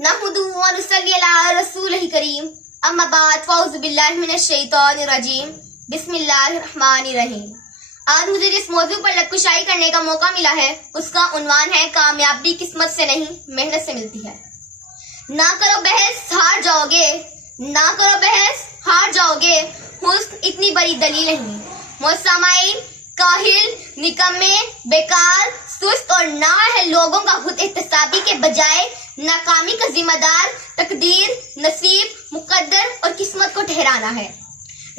नहमदुहु व नुसल्ली अला रसूलिल करीम अम्मा बाद फ़अऊज़ु बिल्लाहि मिनश शैतानिर रजीम बिस्मिल्लाहिर रहमानिर रहीम। आज मुझे जिस मौजू पर लकुशाई करने का मौका मिला है उसका उन्वान है कामयाबी किस्मत से नहीं मेहनत से मिलती है। ना करो बहस हार जाओगे, ना करो बहस हार जाओगे, हुस्न इतनी बड़ी दलील नहीं। मुस्तामाइन काहिल, निकम्मे, बेकार, सुस्त और ना है लोगों का खुद एहतसाबी के बजाय नाकामी का जिम्मेदार तकदीर, नसीब, मुकद्दर और किस्मत को ठहराना है।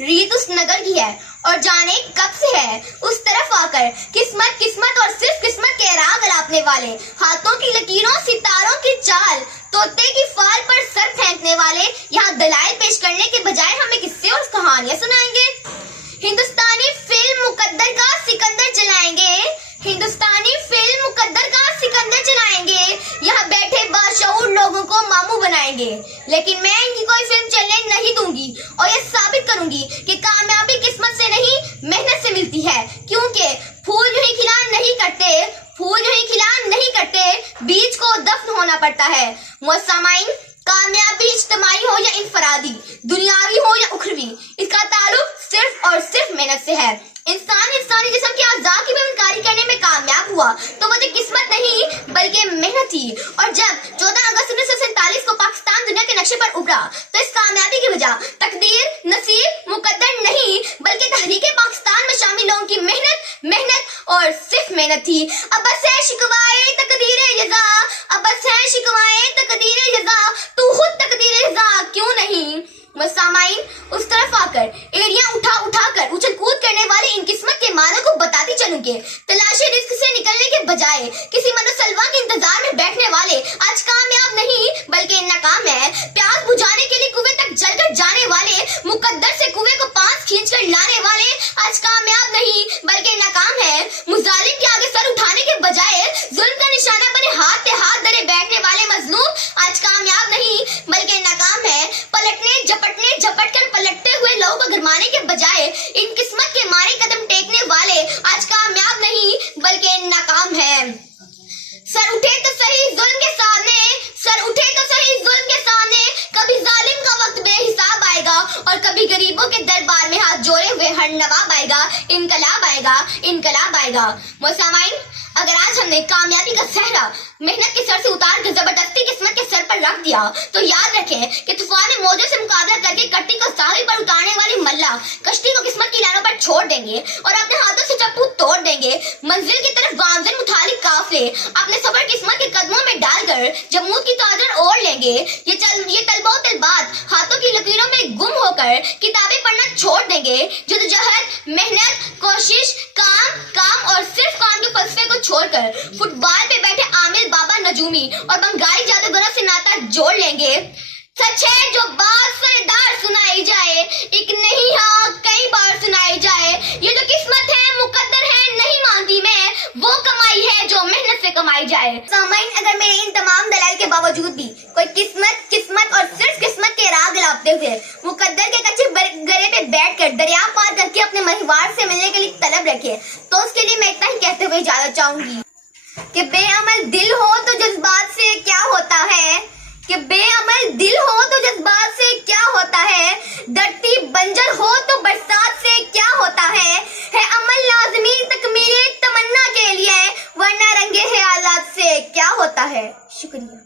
रीत उस नगर की है और जाने कब से है उस तरफ आकर किस्मत किस्मत और सिर्फ किस्मत के राग अलापने वाले, हाथों की लकीरों सितारों की चाल, तोते की फाल पर सर फेंकने वाले यहाँ दलाइल पेश करने के बजाय हमें किस्से और कहानियां सुनाएंगे। हिंदुस्तानी फिल्म मुकद्दर का सिकंदर चलाएंगे, हिंदुस्तानी फिल्म मुकद्दर का सिकंदर चलाएंगे, यहाँ बैठे बाशऊर लोगों को मामू बनाएंगे। लेकिन मैं इनकी कोई फिल्म चलने नहीं दूंगी और ये साबित करूंगी कि कामयाबी किस्मत से नहीं मेहनत से मिलती है, क्योंकि फूल यूं ही खिला नहीं करते, फूल यूं ही खिला नहीं करते, बीज को दफन होना पड़ता है। मुस्तामाइन कामयाबी इज्तिमाई हो या इनफरादी, दुनियावी हो या उखरवी, इसका ताल्लुक सिर्फ और सिर्फ मेहनत से है। इंसान इंसानी जिस्म के आज़ा की बेमकारी करने में कामयाब हुआ तो वो किस्मत नहीं बल्कि मेहनत थी। और जब 14 अगस्त 1947 को पाकिस्तान दुनिया के नक्शे पर उभरा तो इस कामयाबी की वजह तकदीर, नसीब, मुकद्दर नहीं बल्कि तहरीक पाकिस्तान में शामिल लोगों की मेहनत मेहनत और सिर्फ मेहनत थी। अब बस है शिकवाए तकदीर जज़ा, अब बस है शिकवाए तकदीर जज़ा, तू खुद तकदीर जज़ा क्यों नहीं। मुस्तामाइन उस तरफ आकर एड़ियां उठा उठा कर उछल कूद करने वाले इन किस्मत के मानों को बताती चलूंगी। तलाशी रिस्क से निकलने के बजाय किसी मनसलवा के इंतजार में बैठने वाले आज कामयाब नहीं बल्कि नाकाम है। प्यास बुझाने के लिए कुएं तक जलकर जाने वाले, मुकद्दर से कुएं को पास खींचकर लाने वाले आज कामयाब नहीं बल्कि नाकाम है। मुजालिम के आगे सर उठाने के बजाय जुल्म का निशाना बने हाथ पे हाथ धरे बैठने वाले मजलूम आज कामयाब नहीं बल्कि नाकाम है। पलटने झपटने झपटकर पलटते हुए लोगों को गरमाने के बजाय इन किस्मत के मारे कदम टेकने वाले आज कामयाब नहीं बल्कि नाकाम है। सर उठे तो सही जुल्म के सामने, सर उठे तो सही जुल्म के सामने, कभी जालिम का वक्त बेहिसाब आएगा और कभी गरीबों के दरबार में हाथ जोड़े हुए हर नवाब आएगा, इनकलाब आएगा, इनकलाब आएगा। मुस्तामाइन अगर आज हमने कामयाबी का सहरा मेहनत के सर से उतार कर जबरदस्ती किस्मत के सर पर रख दिया तो याद रखें कि तूफान मौजों से मुकाबला करके कश्ती को साहिल पर उतारने वाले मल्ला कश्ती को किस्मत की लानों पर छोड़ देंगे और अपने हाथों से चप्पू तोड़ देंगे। मंजिल की तरफ गामजन मुतालिक काफले अपने सफर किस्मत के कदमों में डालकर जमूद की चादर ओढ़ लेंगे। ये तलबो तलबात हाथों की लकीरों में गुम होकर किताबें पढ़ना छोड़ देंगे। जदोजहद, मेहनत, कोशिश, काम और सिर्फ काम के फलसफे को छोड़कर फुटबॉल पे बैठे आमिर बाबा नजूमी और बंगाली जादूगरों से नाता जोड़ लेंगे। सच है जो बात सरेदार सुनाई जाए, एक नहीं हाँ कई बार सुनाई जाए, ये जो किस्मत है मुकद्दर है नहीं मानती मैं, वो कमाई है जो मेहनत से कमाई जाए। सामाइन अगर मेरे इन तमाम दलाइल के बावजूद भी कोई किस्मत और सिर्फ किस्मत के राग लापते हुए मुकद्दर के कच्चे गरे पे बैठकर दरिया पार करके अपने महिवार से मिलने के लिए तलब रखे तो उसके लिए मैं इतना ही कहते हुए इजाजत चाहूंगी कि बेअमल दिल हो तो जज्बात से क्या होता है, कि बेअमल दिल हो तो जज्बात से क्या होता है, धरती बंजर हो तो बरसात से क्या होता है अमल लाजमी तकमील तमन्ना के लिए वरना रंगे ख्यालात से क्या होता है। शुक्रिया।